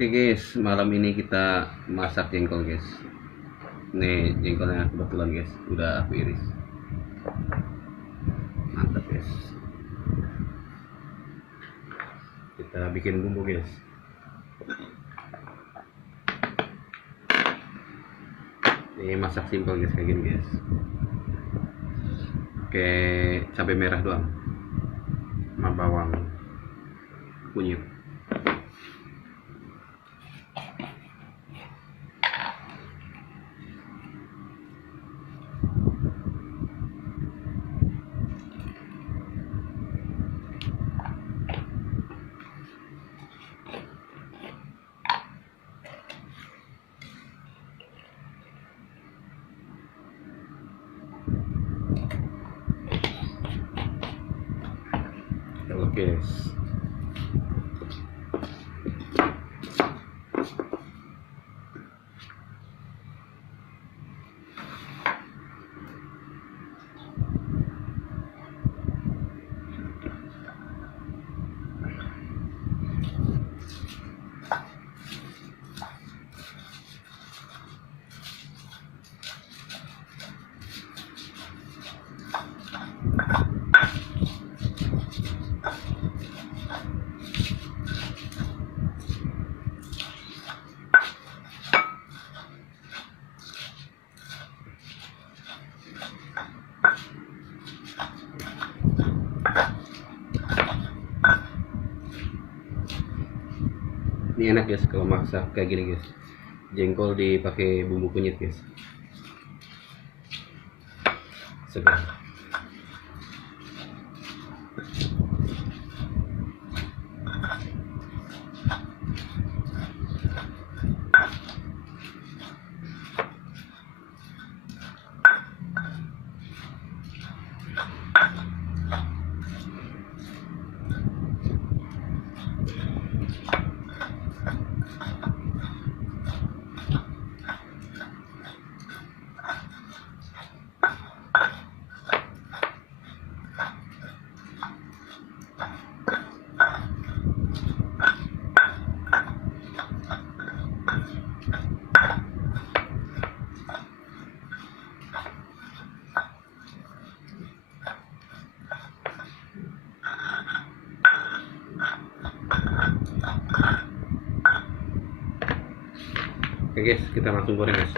Oke guys, malam ini kita masak jengkol guys. Nih jengkolnya kebetulan guys, udah aku iris. Mantap guys. Kita bikin bumbu guys. Ini masak simpel guys, kayak gini guys. Oke, cabai merah doang, sama bawang kunyit. Oke guys. Ini enak guys kalau masak kayak gini guys. Jengkol dipakai bumbu kunyit guys. Segar. Oke guys, kita langsung goreng guys.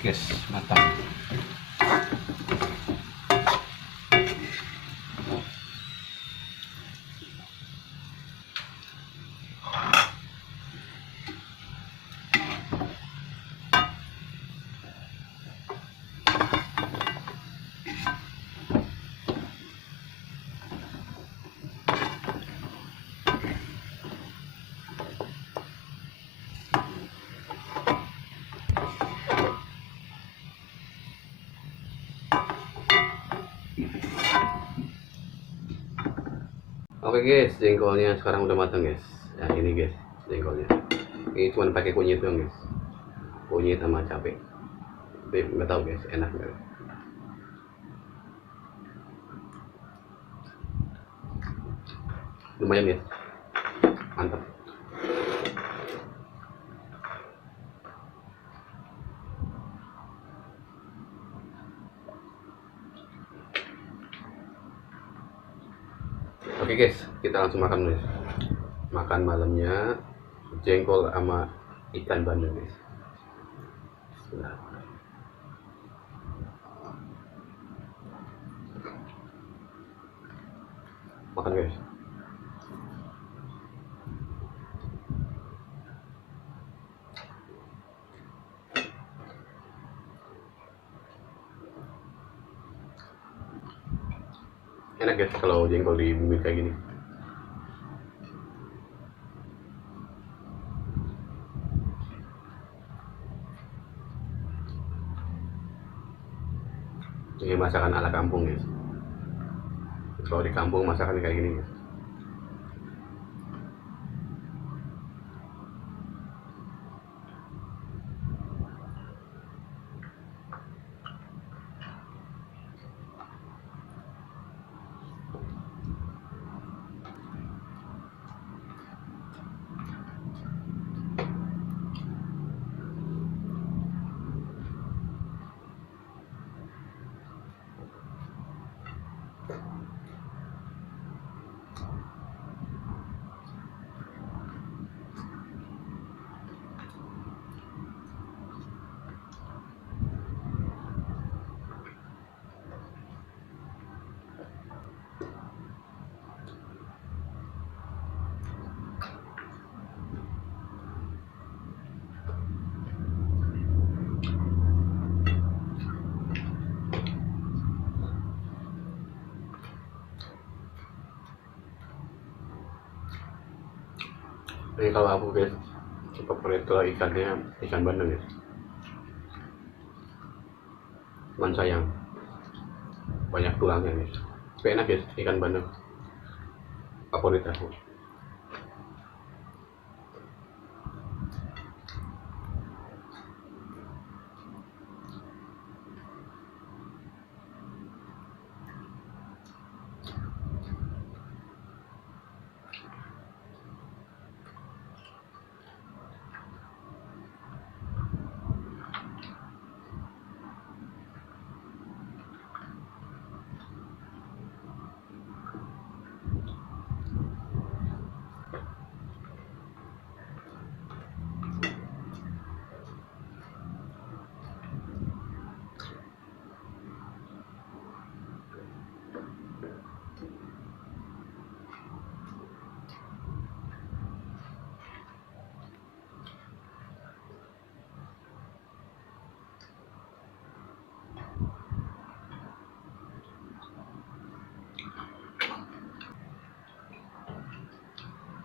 Guys, matang. Oke guys, jengkolnya sekarang udah matang guys. Nah ini guys, jengkolnya. Ini cuma pakai kunyit doang guys. Kunyit sama cabai. Tapi nggak tahu guys, enak nggak? Lumayan guys, mantap. Oke guys, kita langsung makan guys. Makan malamnya jengkol sama ikan bandeng guys. Makan guys. Enak guys kalau jengkol di bumbu kayak gini. Ini masakan ala kampung guys. Kalau di kampung masakan kayak gini guys. Ini kalau aku guys, favorit kalau ikannya ikan bandeng guys. Cuman sayang banyak tulangnya guys. Tapi enak guys, ikan bandeng favorit aku.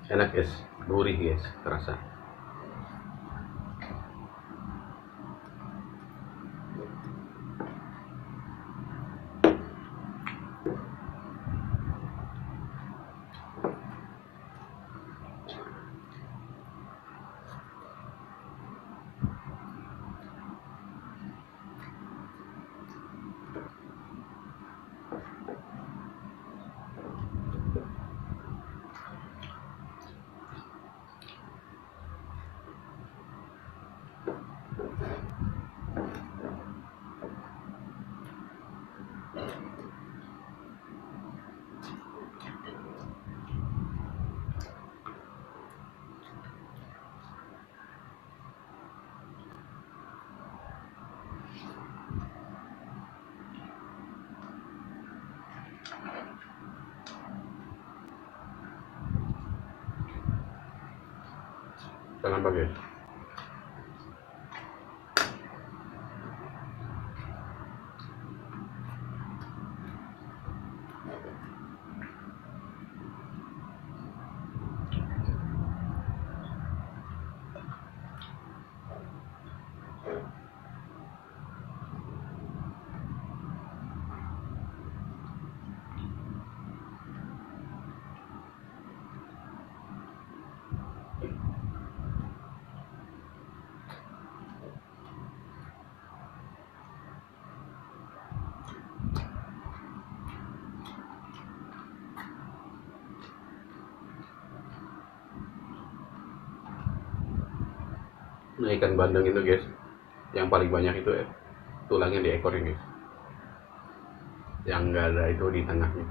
Enak guys, gurih guys, terasa. Jangan pakai. Nah, ikan bandeng itu guys, yang paling banyak itu ya, tulangnya di ekornya guys, yang enggak ada itu di tengahnya.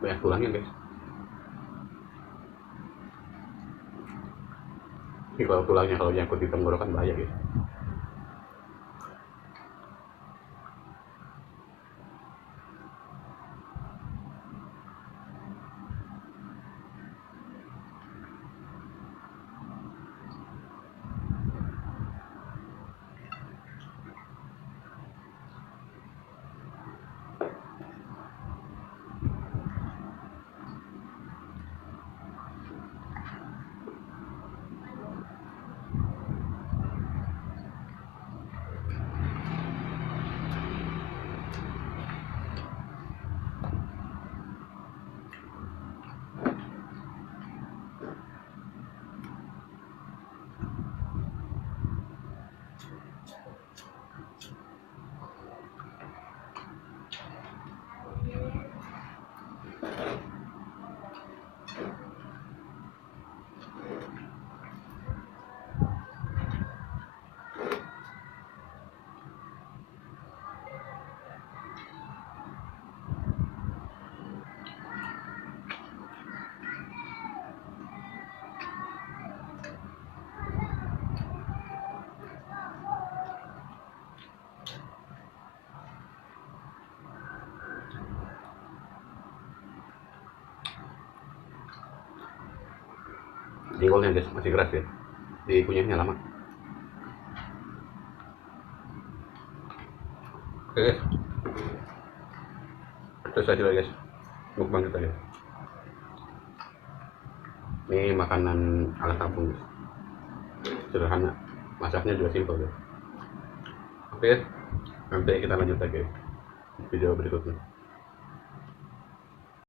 Banyak tulangnya guys. Ini kalau tulangnya kalau nyangkut di tenggorokan bahaya guys. Jengkolnya guys masih keras ya, dikunyahnya lama. Oke guys, selesai dulu guys, mukbang kita guys. Ini makanan ala kampung guys, sederhana, masaknya juga simpel guys. Oke, nanti kita lanjut lagi video berikutnya.